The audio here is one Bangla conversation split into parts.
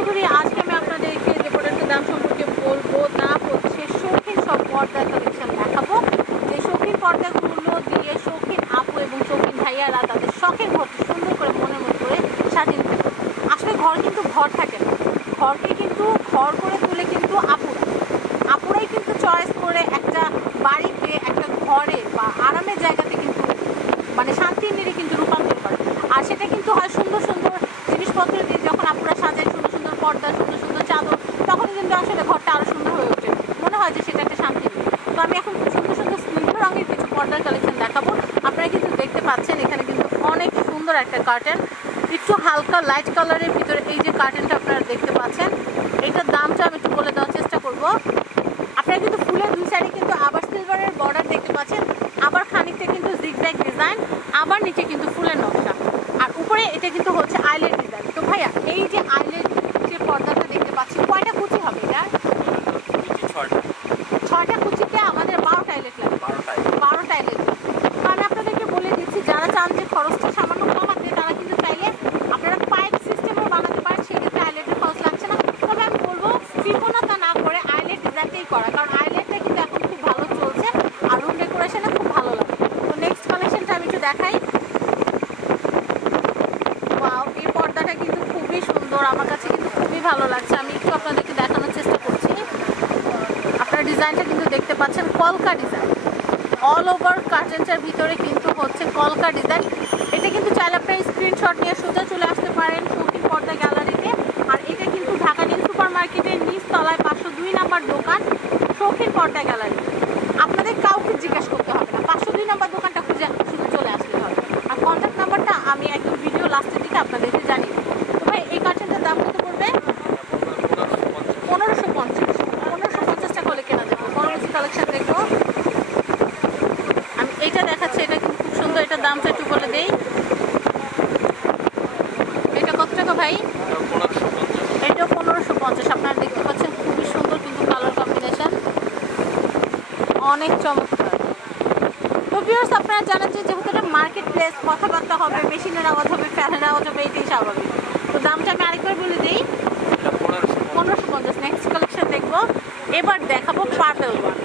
চৌধুরী। আজকে আমি আপনাদেরকে যে প্রোডাক্টের দাম সম্পর্কে বলবো তা হচ্ছে শৌখিন সব পর্দার কালেকশন দেখাবো। যে শৌখিন পর্দাগুলো দিয়ে শৌখিন আপু এবং শৌখিন ভাইয়ারা তাদের শখের ঘরটি সুন্দর করে মনের মতো করে সাজিয়ে থাকে। আসলে ঘর কিন্তু ঘর থাকে না, ঘরকে কিন্তু ঘর করে তুলে কিন্তু আপুরাই কিন্তু চয়েস করে একটা বাড়িতে একটা ঘরে বা আরামের জায়গাতে কিন্তু মানে শান্তির নিরে কিন্তু রূপান্তর করে। আর সেটা কিন্তু হয় সুন্দর সুন্দর জিনিসপত্র দিয়ে যখন আপুরা সাজায়, সুন্দর সুন্দর পর্দা, সুন্দর সুন্দর চাদর, তখন কিন্তু আসলে ঘরটা আরও সুন্দর হয়ে ওঠে, মনে হয় যে সেটা একটা শান্তি। তো আমি এখন খুব সুন্দর সুন্দর স্নিগ্ধ রঙের কিছু পর্দার কালেকশন দেখাবো। আপনারা কিন্তু দেখতে পাচ্ছেন এখানে কিন্তু অনেক সুন্দর একটা কার্টেন, একটু হালকা লাইট কালারের ভিতরে এই যে কার্টেনটা আপনারা দেখতে পাচ্ছেন, এইটার দামটা আমি একটু বলে দেওয়ার চেষ্টা করব। আপনারা কিন্তু ফুলের দুই সাইডে কিন্তু আবার সিলভারের বর্ডার দেখতে পাচ্ছেন, আবার খানিকটা কিন্তু জিগজ্যাগ ডিজাইন, আবার নিচে কিন্তু ফুলের নকশা, আর উপরে এটা কিন্তু হচ্ছে আইলেট ডিজাইন। তো ভাইয়া এই যে আইলেট যে পর্দাটা দেখতে পাচ্ছি, কয়টা কুচি হবে এটা? 6টা কুচিতে আমাদের 12টা আইলেট লাগবে। 12টা আইলেট। তো আমি আপনাদেরকে বলে দিচ্ছি, যারা চান যে খরচটা সামান্য কমাতে, তারা কিন্তু চাইলে আপনারা পাইপ সিস্টেমও বানাতে পারেন, সেক্ষেত্রে আইলেটের খরচ লাগছে না। তবে আমি বলবো কৃপণতা না করে আইলেট ডিজাইনটাই করা, কারণ আইলেটটা কিন্তু এখন খুব ভালো চলছে আর রুম ডেকোরেশনে খুব ভালো লাগে। তো নেক্সট কালেকশনটা আমি একটু দেখাই। ওয়াও, এই পর্দাটা কিন্তু খুবই সুন্দর, আমার কাছে কিন্তু খুবই ভালো লাগছে। আমি একটু আপনাদেরকে দেখানোর চেষ্টা করছি। আপনারা ডিজাইনটা কিন্তু দেখতে পাচ্ছেন, কলকা ডিজাইন, অল ওভার কার্টেনটার ভিতরে কিন্তু হচ্ছে কলকা ডিজাইন। এটা কিন্তু চাইলে আপনারা স্ক্রিনশট নিয়ে সোজা চলে আসতে পারেন শৌখিন পর্দা গ্যালারিতে। আর এটা কিন্তু ঢাকা নিউ সুপার মার্কেটের নিচ তলায় 502 নাম্বার দোকান, শৌখিন পর্দা গ্যালারি। আপনাদের কাউকে জিজ্ঞাসা করতে হবে না, 502 নাম্বার দোকানটা খুঁজে শুধু চলে আসতে হবে। আর কন্ট্যাক্ট নাম্বারটা আমি একদম ভিডিও লাস্টের দিকে আপনাদেরকে জানিয়ে দেবো। তো ভাই এই কার্টেনটার দাম কত পড়বে? 1550 টাকা হলে কেনা যাবে। পরবর্তী কালেকশন দেখবো, আমি এইটা দেখাচ্ছি, এটা কিন্তু খুব সুন্দর। এটার দামটা একটু বলে দেই। এটা কত টাকা ভাই? এটা 1550। আপনারা দেখতে পাচ্ছেন খুবই সুন্দর কিন্তু কালার কম্বিনেশন, অনেক চমৎকার। তো ভিউয়ার্স, আপনারা জানেন যে যেহেতু এটা মার্কেট প্লেস, কথাবার্তা হবে, মেশিনের আওয়াজ হবে, ফ্যানের আওয়াজ হবে, এটাই স্বাভাবিক। তো দামটা আমি আরেকবার বলে দিই, 1550। নেক্সট কালেকশন দেখবো, এবার দেখাবো পার্পল ওয়ান।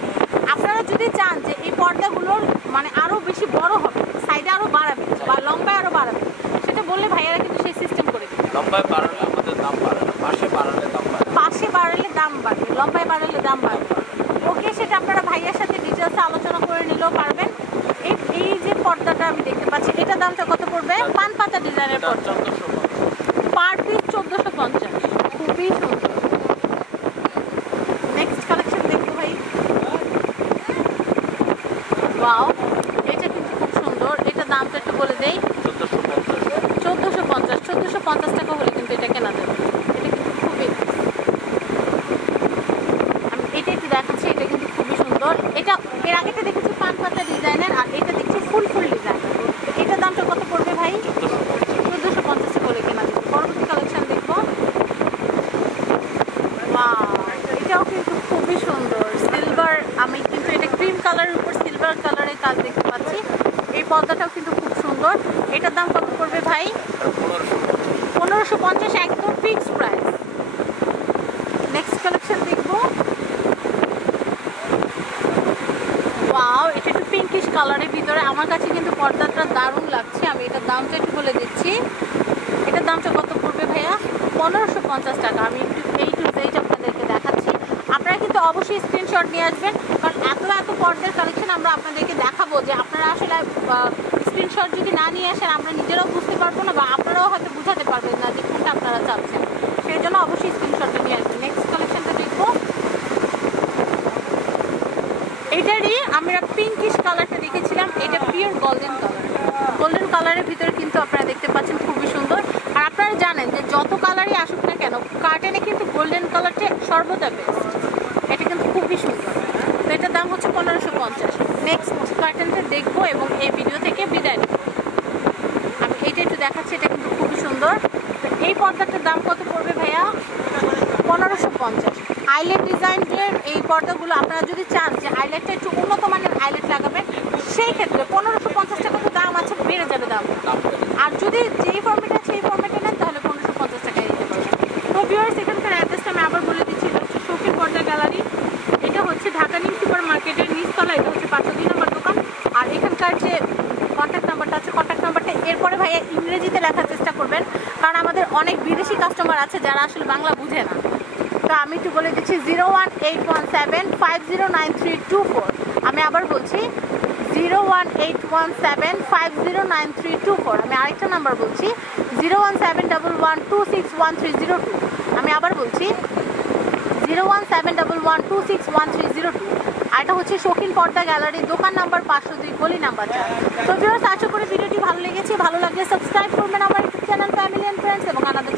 আপনারা যদি চান যে এই পর্দাগুলোর মানে আরও বেশি বড় হবে, সাইডে আরও বাড়াবে বা লম্বায় আরও বাড়াবে, সেটা বললে ভাইয়ারা কিন্তু সেই সিস্টেম করে দেবে। লম্বায় বাড়ালে আমাদের দাম বাড়ে না, পাশে বাড়ালে দাম বাড়ে। পাশে বাড়ালে দাম বাড়বে, লম্বায় বাড়ালে দাম বাড়বে। ওকে, সেটা আপনারা ভাইয়ার সাথে ডিটেলসে আলোচনা করে নিলেও পারবেন। এই যে পর্দাটা আমি দেখতে পাচ্ছি, এটা দামটা কত পড়বে? পান পাতা ডিজাইনের পর্দা, পার পিস 1450। খুবই সুন্দর। নেক্সট কালেকশন দেখবো ভাই। ওয়াও, এটা কিন্তু খুব সুন্দর। এটা দামটা একটু বলে দেই, 1450 টাকা হলে কিন্তু এটা কেনা যাবে। এটা কিন্তু খুবই, আমি এটা একটু দেখাচ্ছি, এটা কিন্তু খুবই সুন্দর। এটা এর আগেটা দেখেছি পান পাতা ডিজাইনের, আর এটা দেখছি ফুল ডিজাইন। এটার দামটা কত পড়বে ভাই? 1450 টাকা হলে কেনা যাবে। পরবর্তী কালেকশন দেখবো। ওয়াও, এটাও কিন্তু খুবই সুন্দর, সিলভার। আমি কিন্তু এটা ক্রিম কালারের উপর সিলভার কালারের কাজ দেখতে পাচ্ছি। এই পর্দাটাও কিন্তু খুব সুন্দর। এটার দাম কত পড়বে ভাই? 1550, একদম ফিক্সড প্রাইস। নেক্সট কালেকশন দেখবো। ওয়াও, এটা একটু পিঙ্কিশ কালারের ভিতরে, আমার কাছে কিন্তু পর্দাটা দারুণ লাগছে। আমি এটার দামটা একটু বলে দিচ্ছি। এটার দামটা কত পড়বে ভাইয়া? 1550 টাকা। আমি একটু এই টু জেড আপনাদেরকে দেখাচ্ছি। আপনারা কিন্তু অবশ্যই স্ক্রিনশট নিয়ে আসবেন, কারণ এত পর্দার কালেকশন আমরা আপনাদেরকে দেখাবো যে আপনারা আসলে স্ক্রিনশট যদি না নিয়ে আসেন, আমরা নিজেরাও বুঝতে পারবো না, বা আপনারাও হয়তো বুঝাতে পারবেন না যে কোনটা আপনারা চাচ্ছেন। সেই জন্য অবশ্যই স্ক্রিনশটটা নিয়ে আসবেন। নেক্সট কালেকশনটা দেখবো। এটারই আমরা পিঙ্কিশ কালারটা দেখেছিলাম, এটা পিওর গোল্ডেন কালার। গোল্ডেন কালারের ভিতরে কিন্তু আপনারা দেখতে পাচ্ছেন খুবই সুন্দর। আর আপনারা জানেন যে যত কালারই আসুক না কেন, কার্টেনে কিন্তু গোল্ডেন কালারটা সর্বদা বেস্ট। এটা কিন্তু খুবই সুন্দর। তো এটার দাম হচ্ছে 1550। নেক্সট কার্টেনটা দেখবো এবং এই ভিডিও থেকে বিদায় নেব। আমি এইটা একটু দেখাচ্ছি, এটা কিন্তু খুবই সুন্দর। তো এই পর্দাটার দাম কত পড়বে ভাইয়া? 1550। আইলেট ডিজাইনের এই পর্দাগুলো আপনারা যদি চান যে আইলেটটা একটু উন্নত মানের আইলেট লাগাবেন, সেই ক্ষেত্রে 1550 টাকা তো দাম আছে, বেড়ে যাবে দাম। আর যদি যেই ফর্মেটে নেন তাহলে 1550 টাকায় দিতে পারবেন। তো ভিউয়ার্স, এটা হচ্ছে 502 নম্বর দোকান। আর এখানকার যে কন্ট্যাক্ট নাম্বারটা আছে, কন্ট্যাক্ট নাম্বারটা এরপরে ভাইয়া ইংরেজিতে লেখার চেষ্টা করবেন, কারণ আমাদের অনেক বিদেশি কাস্টমার আছে যারা আসলে বাংলা বুঝে না। তো আমি একটু বলে দিচ্ছি 01817509324। আমি আবার বলছি 01817509324। আমি আরেকটা নাম্বার বলছি 01711261302। আমি আবার বলছি 01711261302। আর এটা হচ্ছে শৌখিন পর্দা গ্যালারি, দোকান নাম্বার 502, গলি নাম্বার 4। তো ভিউয়ার্স, আশা করি ভিডিওটি ভালো লেগেছে। ভালো লাগলে সাবস্ক্রাইব করবেন আমার YouTube channel family and friends এবং আমাদের